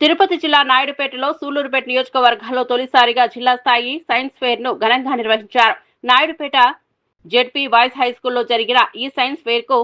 తిరుపతి జిల్లా నాయుడుపేటలో సూళ్లూరుపేట నియోజకవర్గాల్లో తొలిసారిగా జిల్లా స్థాయి సైన్స్ ఫెయిర్ ను ఘనంగా నిర్వహించారు. నాయుడుపేట జెడ్పీ బాయ్స్ హైస్కూల్లో జరిగిన ఈ సైన్స్ ఫెయిర్ కు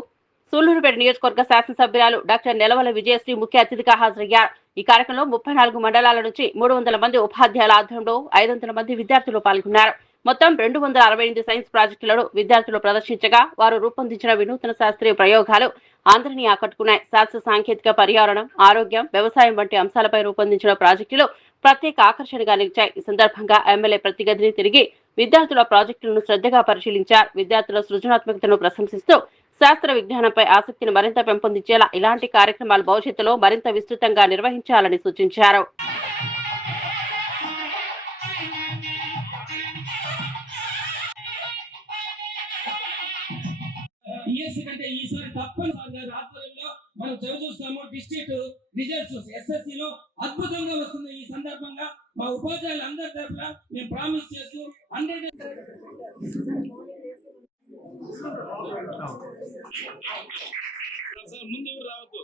సూళ్లూరుపేట నియోజకవర్గ శాసనసభ్యురాలు డాక్టర్ నెలవల విజయశ్రీ ముఖ్య అతిథిగా హాజరయ్యారు. ఈ కార్యక్రమంలో 34 మండలాల నుంచి 300 మంది ఉపాధ్యాయుల ఆధ్వర్యంలో 500 మంది విద్యార్థులు పాల్గొన్నారు. మొత్తం 268 సైన్స్ ప్రాజెక్టులను విద్యార్థులు ప్రదర్శించగా వారు రూపొందించిన వినూత్న శాస్త్రీయ ప్రయోగాలు అందరినీ ఆకట్టుకున్నాయి. శాస్త్ర సాంకేతిక, పర్యావరణం, ఆరోగ్యం, వ్యవసాయం వంటి అంశాలపై రూపొందించిన ప్రాజెక్టులు ప్రత్యేక ఆకర్షణగా నిలిచాయి. ఈ సందర్భంగా ఎమ్మెల్యే ప్రతి గదిని తిరిగి విద్యార్థుల ప్రాజెక్టులను శ్రద్ధగా పరిశీలించారు. విద్యార్థుల సృజనాత్మకతను ప్రశంసిస్తూ శాస్త్ర విజ్ఞానంపై ఆసక్తిని మరింత పెంపొందించేలా ఇలాంటి కార్యక్రమాలు భవిష్యత్తులో మరింత విస్తృతంగా నిర్వహించాలని సూచించారు. ఈసారి తప్పనిసరిగా ఆధ్వర్యంలో మనం చూస్తాము. డిస్ట్రిక్ట్ రిజల్ట్స్ ఎస్ఎస్సి లో అద్భుతంగా వస్తుంది. ఈ సందర్భంగా మా ఉపాధ్యాయులు అందరి తరఫున మేము ప్రామిస్ చేస్తూ 100 ముందు రావద్దు.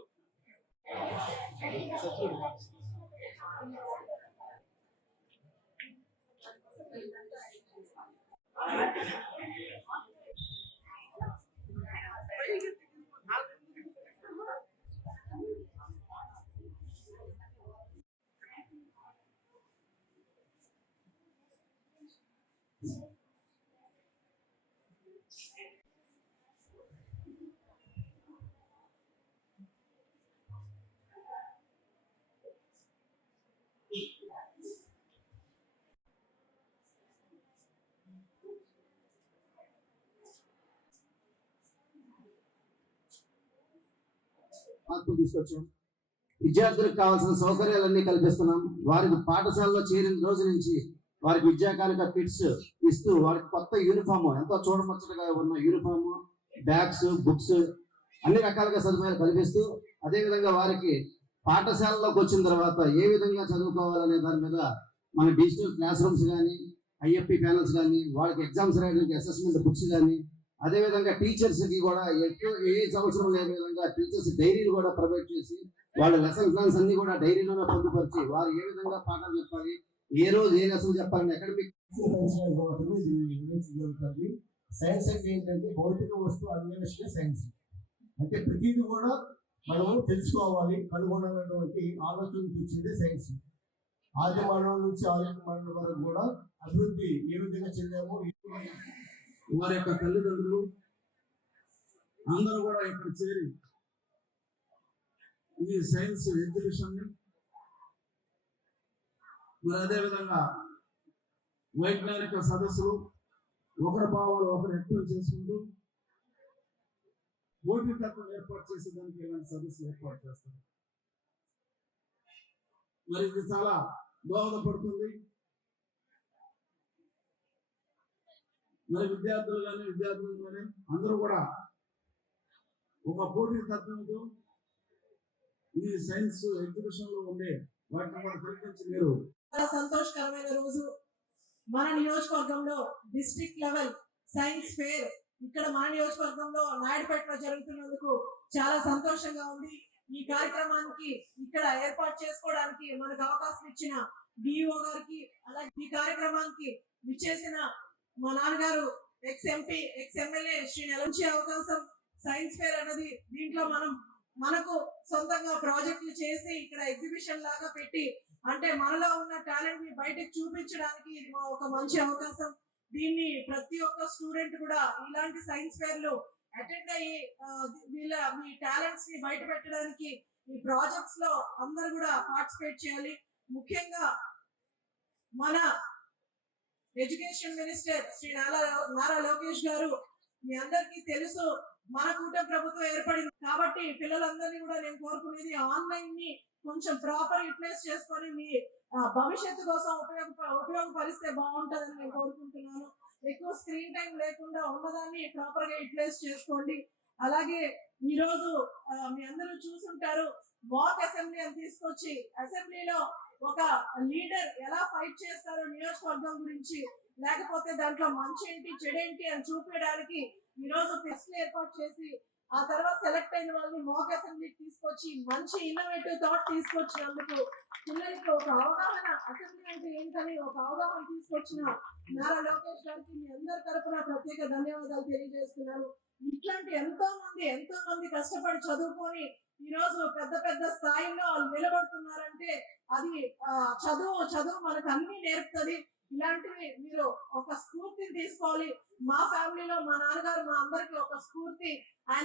మార్పులు తీసుకొచ్చాం. విద్యార్థులకు కావాల్సిన సౌకర్యాలన్నీ కల్పిస్తున్నాం. వారికి పాఠశాలలో చేరిన రోజు నుంచి వారికి విద్యాకాలిక కిట్స్ ఇస్తూ వారికి కొత్త యూనిఫామ్, ఎంతో చూడముచ్చటగా ఉన్న యూనిఫామ్, బ్యాగ్స్, బుక్స్ అన్ని రకాలుగా సదుపాయాలు కల్పిస్తూ అదేవిధంగా వారికి పాఠశాలలోకి వచ్చిన తర్వాత ఏ విధంగా చదువుకోవాలనే దాని మీద మన డిజిటల్ క్లాస్ రూమ్స్ కానీ, ఐఎఫ్పి ప్యానల్స్ కానీ, వాళ్ళకి ఎగ్జామ్స్ రాయడానికి అసెస్మెంట్ బుక్స్ కానీ, అదేవిధంగా టీచర్స్కి కూడా ఏ సంవత్సరం లేని విధంగా టీచర్స్ డైరీలు కూడా ప్రొవైడ్ చేసి వాళ్ళ లెసన్ ప్లాన్స్ అన్ని కూడా డైరీలోనే పొందుపరిచి వారు ఏ విధంగా పాఠాలు చెప్పాలి, ఏ రోజు ఏ లెసన్ చెప్పాలని అకాడమిక్ జరుగుతుంది. సైన్స్ అంటే ఏంటంటే భౌతిక వస్తువు అన్వేషణ సైన్స్. అంటే ప్రతిదీ కూడా మనము తెలుసుకోవాలి, కనుగొనటువంటి ఆలోచన వచ్చిందే సైన్స్. ఆది మానవుల నుంచి ఆరోగ్య మానవుల వరకు కూడా అభివృద్ధి ఏ విధంగా చెందామో వారి యొక్క తల్లిదండ్రులు అందరూ కూడా ఇక్కడ చేరి ఈ సైన్స్ ఎగ్జిబిషన్ ని మరి అదేవిధంగా వైజ్ఞానిక సదస్సులు ఒకరి భావాలు ఒకరు వ్యక్తం చేసుకుంటూ పోటీతత్వం ఏర్పాటు చేసేదానికి ఇలాంటి సదస్సులు ఏర్పాటు చేస్తారు. మరి ఇది చాలా దోహదపడుతుంది. మరి విద్యార్థులు కానీ అందరూ కూడా ఒక పోటీ తత్వంతో ఈ సైన్స్ ఎగ్జిబిషన్ లో ఉండే వాటిని కూడా ప్రకటించి మీరు చాలా సంతోషకరమైన రోజు. మన నియోజకవర్గంలో డిస్ట్రిక్ట్ లెవెల్ సైన్స్ ఫెయిర్ ఇక్కడ మన నియోజకవర్గంలో నాయుడుపేటలో జరుగుతున్నందుకు చాలా సంతోషంగా ఉంది. ఈ కార్యక్రమానికి ఇక్కడ ఏర్పాటు చేసుకోవడానికి మనకు అవకాశం ఇచ్చిన డిఈఓ గారికి, అలాగే ఈ కార్యక్రమానికి విచ్చేసిన మా నాన్నగారు ex MP ex MLA Shri నెలంచి అవకాశం. సైన్స్ ఫెయిర్ అన్నది దీంట్లో మనకు సొంతంగా ప్రాజెక్టులు చేసి ఇక్కడ ఎగ్జిబిషన్ లాగా పెట్టి అంటే మనలో ఉన్న టాలెంట్ ని బయటకు చూపించడానికి ఒక మంచి అవకాశం. దీన్ని ప్రతి ఒక్క స్టూడెంట్ కూడా ఇలాంటి సైన్స్ ఫెయిర్ లో అటెండ్ అయ్యి మీ టాలెంట్స్ ని బయట పెట్టడానికి ఈ ప్రాజెక్ట్స్ లో అందరూ కూడా పార్టిసిపేట్ చేయాలి. ముఖ్యంగా మన ఎడ్యుకేషన్ మినిస్టర్ శ్రీ నారా లోకేష్ గారు, మీ అందరికీ తెలుసు మన కూటమి ప్రభుత్వం ఏర్పడింది కాబట్టి పిల్లలందరినీ కూడా నేను కోరుకునేది ఆన్లైన్ ని కొంచెం ప్రాపర్ యూటిలైజ్ చేసుకొని మీ భవిష్యత్తు కోసం ఉపయోగపరిస్తే బాగుంటుందని నేను కోరుకుంటున్నాను. ఎక్కువ స్క్రీన్ టైం లేకుండా ఉన్నదాన్ని ప్రాపర్ గా యూటిలైజ్ చేసుకోండి. అలాగే ఈ రోజు మీ అందరూ చూసుంటారు, వాక్ అసెంబ్లీ అని తీసుకొచ్చి అసెంబ్లీలో ఒక లీడర్ ఎలా ఫైట్ చేస్తారో నియోజకవర్గం గురించి, లేకపోతే దాంట్లో మంచి ఏంటి చెడేంటి అని చూపించడానికి ఈ రోజు టెస్ట్లు ఏర్పాటు చేసి ఆ తర్వాత సెలెక్ట్ అయిన వాళ్ళని మాక్ అసెంబ్లీకి తీసుకొచ్చి మంచి ఇన్నోవేటివ్ థాట్ తీసుకొచ్చినందుకు పిల్లలకి ఒక అవగాహన, అసెంబ్లీ అంటే ఏంటని ఒక అవగాహన తీసుకొచ్చిన నారా లోకేష్ గారికి మీ అందరి తరపున ప్రత్యేక ధన్యవాదాలు తెలియజేస్తున్నాను. ఇట్లాంటి ఎంతో మంది కష్టపడి చదువుకొని ఈ రోజు పెద్ద పెద్ద స్థాయిలో వాళ్ళు నిలబడుతున్నారంటే అది చదువు మనకు అన్ని నేర్పుతుంది. ఇలాంటివి మీరు ఒక స్ఫూర్తిని తీసుకోవాలి. మా ఫ్యామిలీలో మా నాన్నగారు మా అందరికి ఒక స్ఫూర్తి. ఆయన